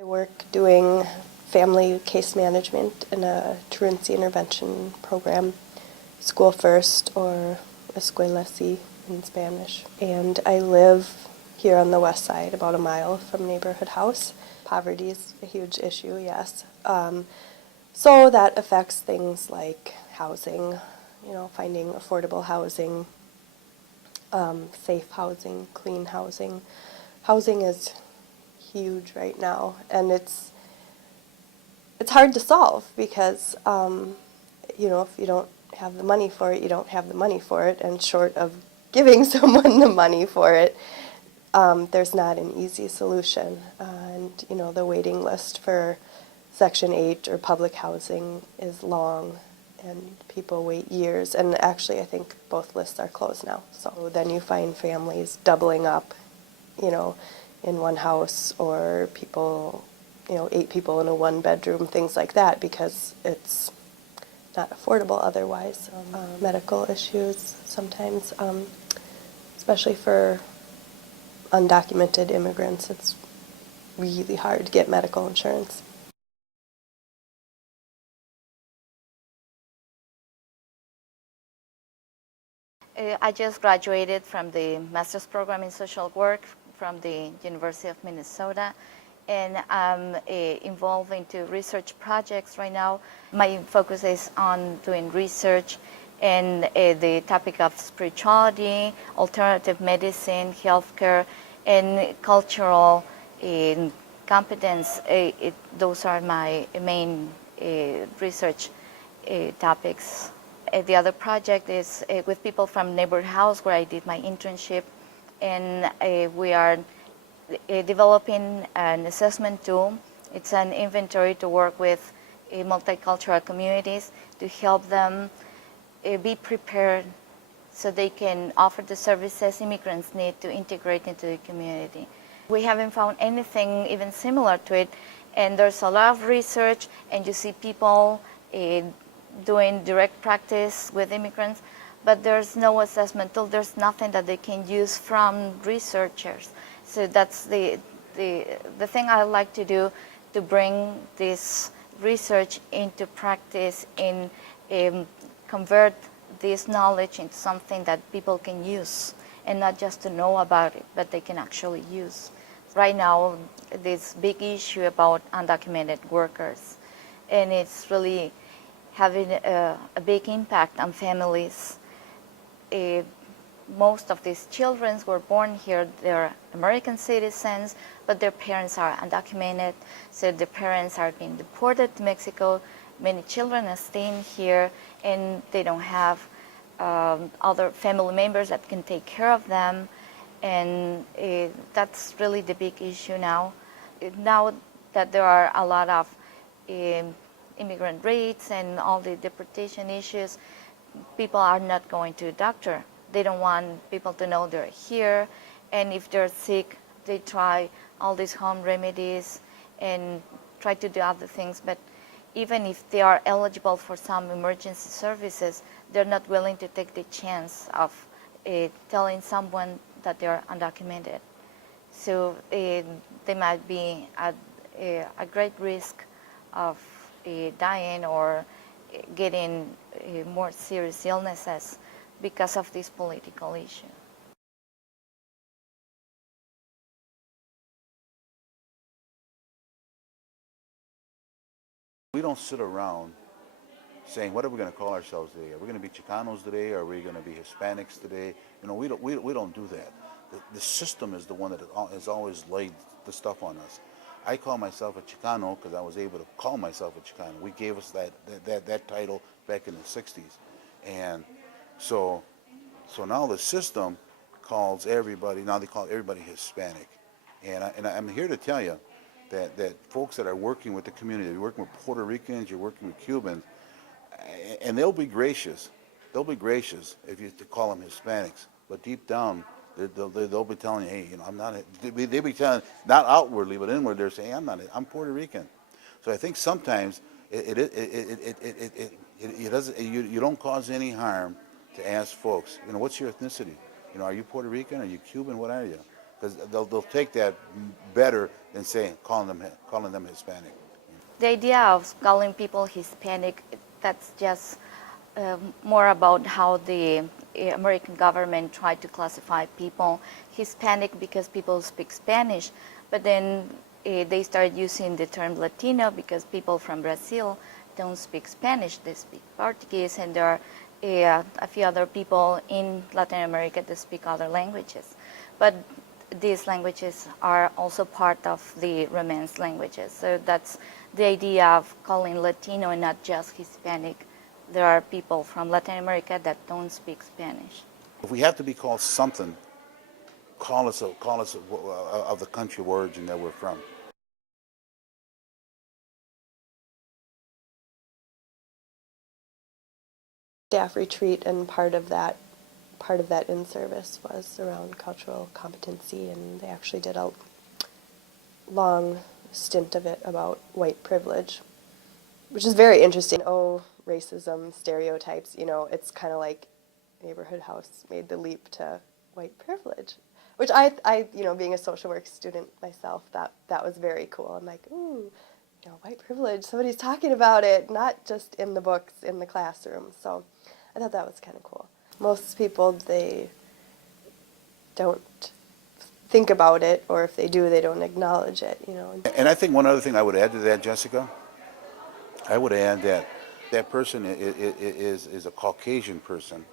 I work doing family case management in a truancy intervention program, School First or Escuela C in Spanish. And I live here on the west side, about a mile from Neighborhood House. Poverty is a huge issue, yes. So that affects things like housing, finding affordable housing, safe housing, clean housing. Housing is huge right now, and it's hard to solve because if you don't have the money for it, you don't have the money for it, and short of giving someone the money for it, there's not an easy solution. And the waiting list for Section 8 or public housing is long, and people wait years. And actually, I think both lists are closed now. So then you find families doubling up, in one house, or people, 8 people in a one-bedroom, things like that, because it's not affordable otherwise. Medical issues sometimes, especially for undocumented immigrants, it's really hard to get medical insurance. I just graduated from the master's program in social work from the University of Minnesota, and I'm involved into research projects right now. My focus is on doing research and the topic of spirituality, alternative medicine, healthcare, and cultural competence. Those are my main research topics. The other project is with people from Neighborhood House, where I did my internship, and we are developing an assessment tool. It's an inventory to work with multicultural communities to help them be prepared so they can offer the services immigrants need to integrate into the community. We haven't found anything even similar to it, and there's a lot of research, and you see people doing direct practice with immigrants, but there's no assessment tool. There's nothing that they can use from researchers. So that's the thing I like to do, to bring this research into practice and convert this knowledge into something that people can use, and not just to know about it, but they can actually use. Right now, this big issue about undocumented workers, and it's really having a big impact on families. Most of these children were born here, they're American citizens, but their parents are undocumented, so the parents are being deported to Mexico. Many children are staying here, and they don't have other family members that can take care of them, and that's really the big issue now. Now that there are a lot of immigrant rates and all the deportation issues, people are not going to a doctor. They don't want people to know they're here, and if they're sick, they try all these home remedies and try to do other things, but even if they are eligible for some emergency services, they're not willing to take the chance of telling someone that they're undocumented. So they might be at a great risk of dying or getting more serious illnesses because of this political issue. We don't sit around saying, what are we going to call ourselves today? Are we going to be Chicanos today? Are we going to be Hispanics today? We don't do that. The system is the one that has always laid the stuff on us. I call myself a Chicano because I was able to call myself a Chicano. We gave us that title back in the 60s. And so now the system calls everybody, now they call everybody Hispanic. And I'm here to tell you that folks that are working with the community, you're working with Puerto Ricans, you're working with Cubans, and they'll be gracious. They'll be gracious if you call them Hispanics. But deep down, they'll be telling you, hey, I'm not. They'll be telling, not outwardly, but inward, they're saying, I'm Puerto Rican. So I think sometimes it doesn't. You don't cause any harm to ask folks, what's your ethnicity? Are you Puerto Rican? Are you Cuban? What are you? because they'll take that better than saying calling them Hispanic. The idea of calling people Hispanic, that's just more about how the American government tried to classify people Hispanic because people speak Spanish, but then they started using the term Latino because people from Brazil don't speak Spanish, they speak Portuguese, and there are a few other people in Latin America that speak other languages. But these languages are also part of the Romance languages. So that's the idea of calling Latino and not just Hispanic. There are people from Latin America that don't speak Spanish. If we have to be called something, call us of the country of origin that we're from. Staff retreat, and part of that in-service was around cultural competency, and they actually did a long stint of it about white privilege, which is very interesting. Oh, racism, stereotypes, it's kind of like Neighborhood House made the leap to white privilege, which I being a social work student myself, that was very cool. I'm like, ooh, white privilege, somebody's talking about it, not just in the books, in the classroom. So I thought that was kind of cool. Most people, they don't think about it, or if they do, they don't acknowledge it, And I think one other thing I would add to that, Jessica, I would add that person is a Caucasian person,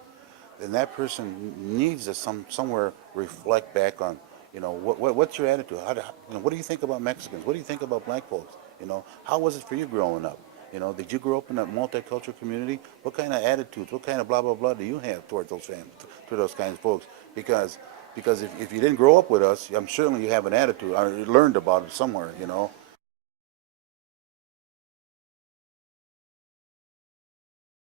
and that person needs to somewhere reflect back on, what's your attitude? What do you think about Mexicans? What do you think about black folks? How was it for you growing up? Did you grow up in a multicultural community? What kind of attitudes, what kind of blah, blah, blah do you have toward those kinds of folks? Because if you didn't grow up with us, I'm certainly you have an attitude, or you learned about it somewhere,